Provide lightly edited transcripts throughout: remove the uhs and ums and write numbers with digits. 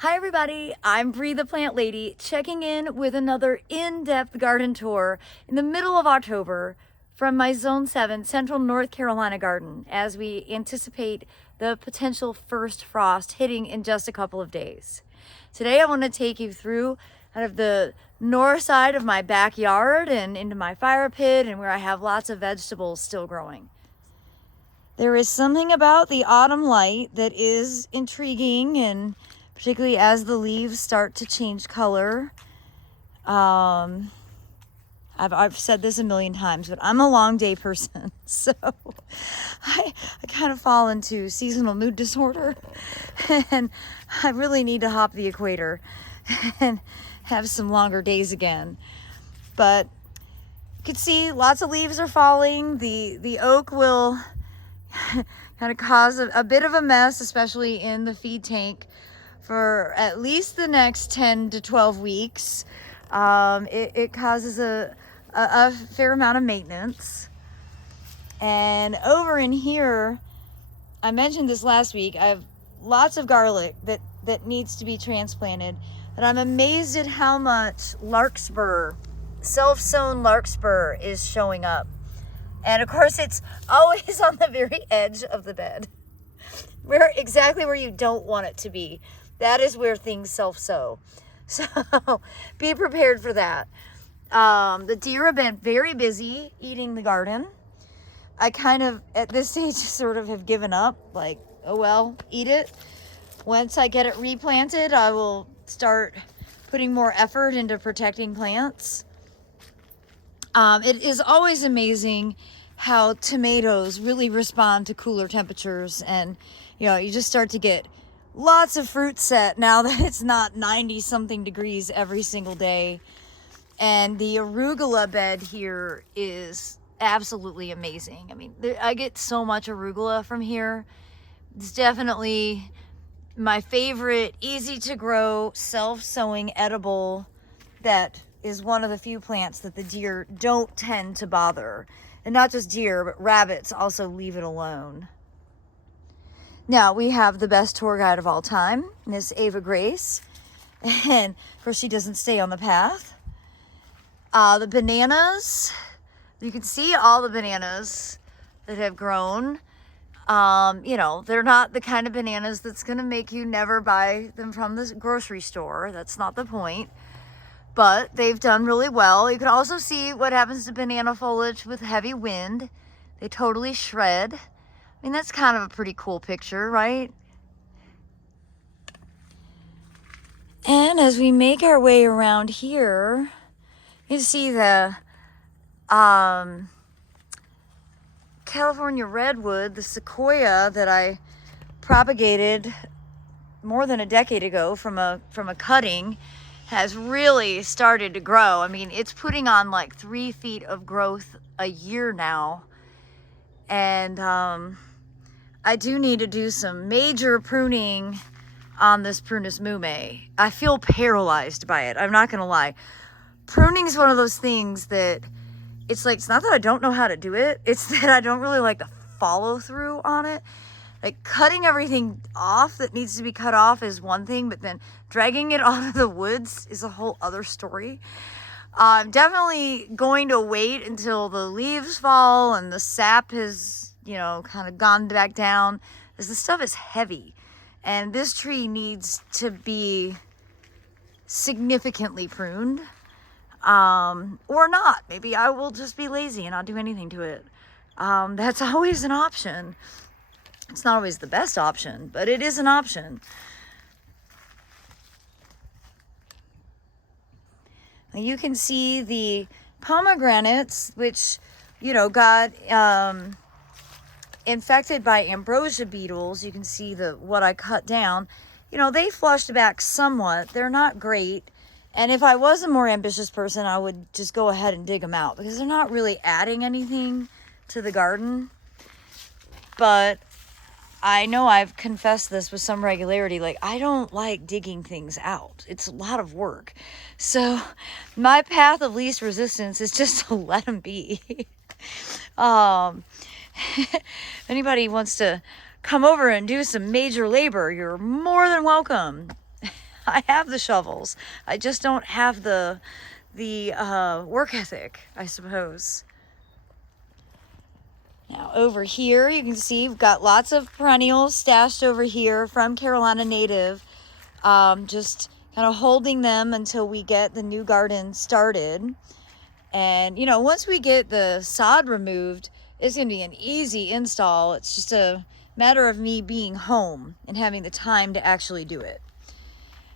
Hi everybody, I'm Bree the Plant Lady, checking in with another in-depth garden tour in the middle of October from my Zone 7 Central North Carolina garden as we anticipate the potential first frost hitting in just a couple of days. Today I want to take you through kind of the north side of my backyard and into my fire pit and where I have lots of vegetables still growing. There is something about the autumn light that is intriguing, and particularly as the leaves start to change color. I've said this a million times, but I'm a long day person, so I kind of fall into seasonal mood disorder, and I really need to hop the equator and have some longer days again. But you can see lots of leaves are falling. The oak will kind of cause a bit of a mess, especially in the feed tank, for at least the next 10 to 12 weeks. It causes a fair amount of maintenance. And over in here, I mentioned this last week, I have lots of garlic that needs to be transplanted. And I'm amazed at how much larkspur, self-sown larkspur, is showing up. And of course, it's always on the very edge of the bed, exactly where you don't want it to be. That is where things self-sow. So be prepared for that. The deer have been very busy eating the garden. I kind of, at this stage, sort of have given up. Like, oh well, eat it. Once I get it replanted, I will start putting more effort into protecting plants. It is always amazing how tomatoes really respond to cooler temperatures, and you just start to get lots of fruit set now that it's not 90 something degrees every single day. And the arugula bed here is absolutely amazing. I mean, I get so much arugula from here. It's definitely my favorite, easy to grow, self-sowing edible that is one of the few plants that the deer don't tend to bother. And not just deer, but rabbits also leave it alone. Now we have the best tour guide of all time, Miss Ava Grace. And of course she doesn't stay on the path. The bananas, you can see all the bananas that have grown. They're not the kind of bananas that's gonna make you never buy them from the grocery store. That's not the point. But they've done really well. You can also see what happens to banana foliage with heavy wind. They totally shred. I mean, that's kind of a pretty cool picture, right? And as we make our way around here, you see the California redwood, the sequoia that I propagated more than a decade ago from a cutting, has really started to grow. I mean, it's putting on like 3 feet of growth a year now. And I do need to do some major pruning on this Prunus mume. I feel paralyzed by it. I'm not gonna lie. Pruning is one of those things that it's not that I don't know how to do it. It's that I don't really like the follow through on it. Like, cutting everything off that needs to be cut off is one thing, but then dragging it out of the woods is a whole other story. I'm definitely going to wait until the leaves fall and the sap has, kind of gone back down, because the stuff is heavy. And this tree needs to be significantly pruned. Or not. Maybe I will just be lazy and not do anything to it. That's always an option. It's not always the best option, but it is an option. You can see the pomegranates, which, got infected by ambrosia beetles. You can see what I cut down. They flushed back somewhat. They're not great. And if I was a more ambitious person, I would just go ahead and dig them out, because they're not really adding anything to the garden. But I know I've confessed this with some regularity. Like, I don't like digging things out. It's a lot of work. So my path of least resistance is just to let them be. If anybody wants to come over and do some major labor, you're more than welcome. I have the shovels. I just don't have the work ethic, I suppose. Now over here, you can see we've got lots of perennials stashed over here from Carolina Native. Just kind of holding them until we get the new garden started. And, you know, once we get the sod removed, it's going to be an easy install. It's just a matter of me being home and having the time to actually do it.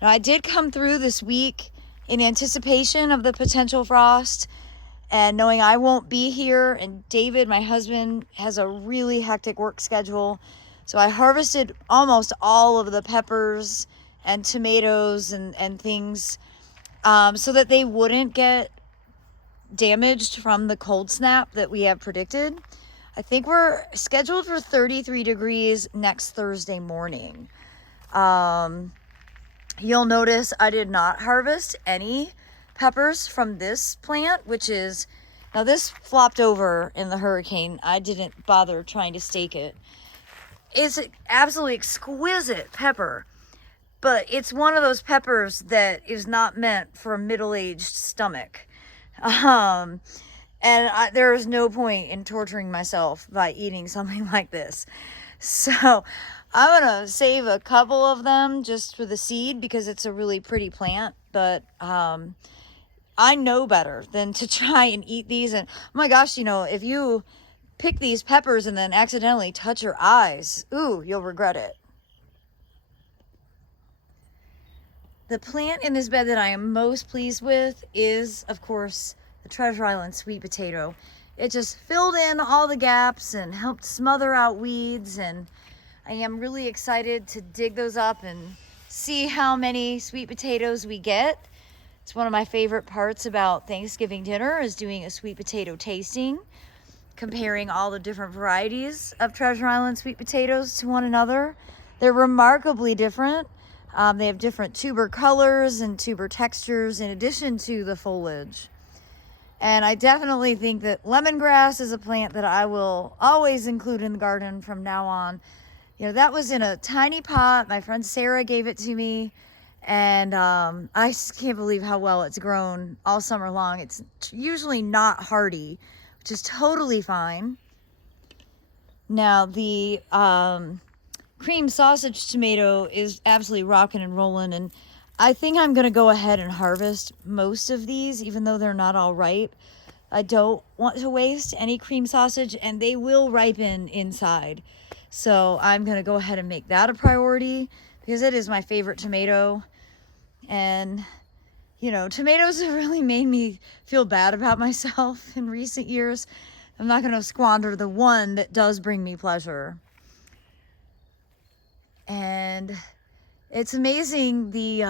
Now, I did come through this week in anticipation of the potential frost and knowing I won't be here, and David, my husband, has a really hectic work schedule. So I harvested almost all of the peppers and tomatoes and things so that they wouldn't get damaged from the cold snap that we have predicted. I think we're scheduled for 33 degrees next Thursday morning. You'll notice I did not harvest any peppers from this plant, which is, now this flopped over in the hurricane. I didn't bother trying to stake it. It's an absolutely exquisite pepper, but it's one of those peppers that is not meant for a middle-aged stomach. And there is no point in torturing myself by eating something like this. So I'm gonna save a couple of them just for the seed because it's a really pretty plant, but I know better than to try and eat these. And oh my gosh, you know, if you pick these peppers and then accidentally touch your eyes, ooh, you'll regret it. The plant in this bed that I am most pleased with is, of course, the Treasure Island sweet potato. It just filled in all the gaps and helped smother out weeds, and I am really excited to dig those up and see how many sweet potatoes we get. It's one of my favorite parts about Thanksgiving dinner is doing a sweet potato tasting, comparing all the different varieties of Treasure Island sweet potatoes to one another. They're remarkably different. They have different tuber colors and tuber textures in addition to the foliage. And I definitely think that lemongrass is a plant that I will always include in the garden from now on. You know, that was in a tiny pot. My friend Sarah gave it to me. And I just can't believe how well it's grown all summer long. It's usually not hardy, which is totally fine. Now, the cream sausage tomato is absolutely rocking and rolling, and I think I'm going to go ahead and harvest most of these, even though they're not all ripe. I don't want to waste any cream sausage, and they will ripen inside. So I'm going to go ahead and make that a priority because it is my favorite tomato. And, you know, tomatoes have really made me feel bad about myself in recent years. I'm not going to squander the one that does bring me pleasure. And it's amazing, the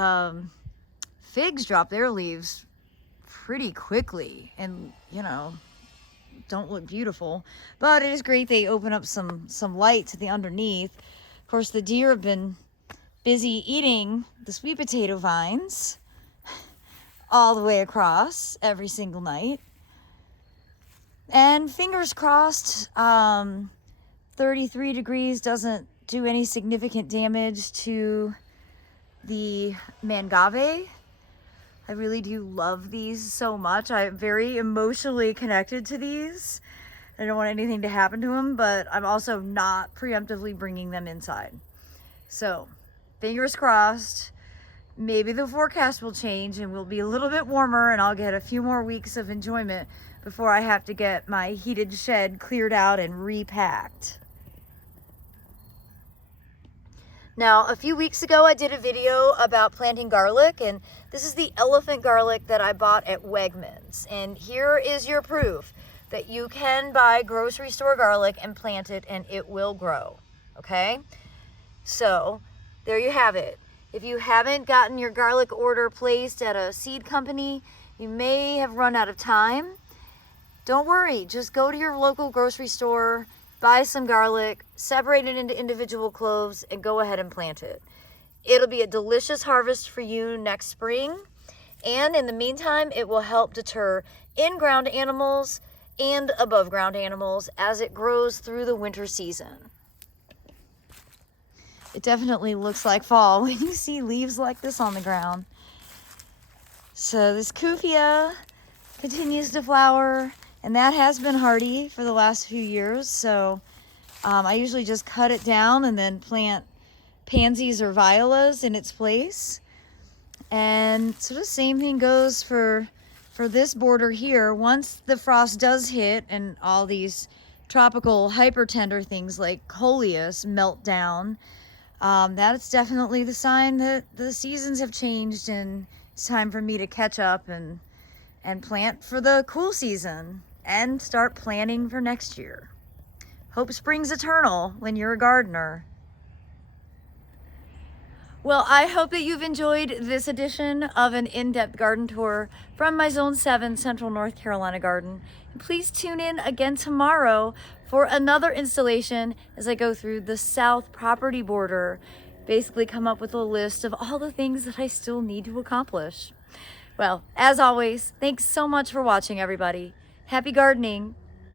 figs drop their leaves pretty quickly and, you know, don't look beautiful. But it is great they open up some light to the underneath. Of course, the deer have been busy eating the sweet potato vines all the way across every single night. And fingers crossed, 33 degrees doesn't do any significant damage to the mangave. I really do love these so much. I'm very emotionally connected to these. I don't want anything to happen to them, but I'm also not preemptively bringing them inside. So, fingers crossed, maybe the forecast will change and we'll be a little bit warmer and I'll get a few more weeks of enjoyment before I have to get my heated shed cleared out and repacked. Now, a few weeks ago, I did a video about planting garlic, and this is the elephant garlic that I bought at Wegmans. And here is your proof that you can buy grocery store garlic and plant it and it will grow, okay? So, there you have it. If you haven't gotten your garlic order placed at a seed company, you may have run out of time. Don't worry, just go to your local grocery store, buy some garlic, separate it into individual cloves, and go ahead and plant it. It'll be a delicious harvest for you next spring. And in the meantime, it will help deter in-ground animals and above-ground animals as it grows through the winter season. it definitely looks like fall when you see leaves like this on the ground. So this Kufia continues to flower, and that has been hardy for the last few years. So I usually just cut it down and then plant pansies or violas in its place. And so the same thing goes for this border here. Once the frost does hit and all these tropical hyper tender things like coleus melt down, that's definitely the sign that the seasons have changed and it's time for me to catch up and plant for the cool season and start planning for next year. Hope springs eternal when you're a gardener. Well, I hope that you've enjoyed this edition of an in-depth garden tour from my Zone 7 Central North Carolina garden. And please tune in again tomorrow for another installation as I go through the south property border, basically come up with a list of all the things that I still need to accomplish. Well, as always, thanks so much for watching, everybody. Happy gardening.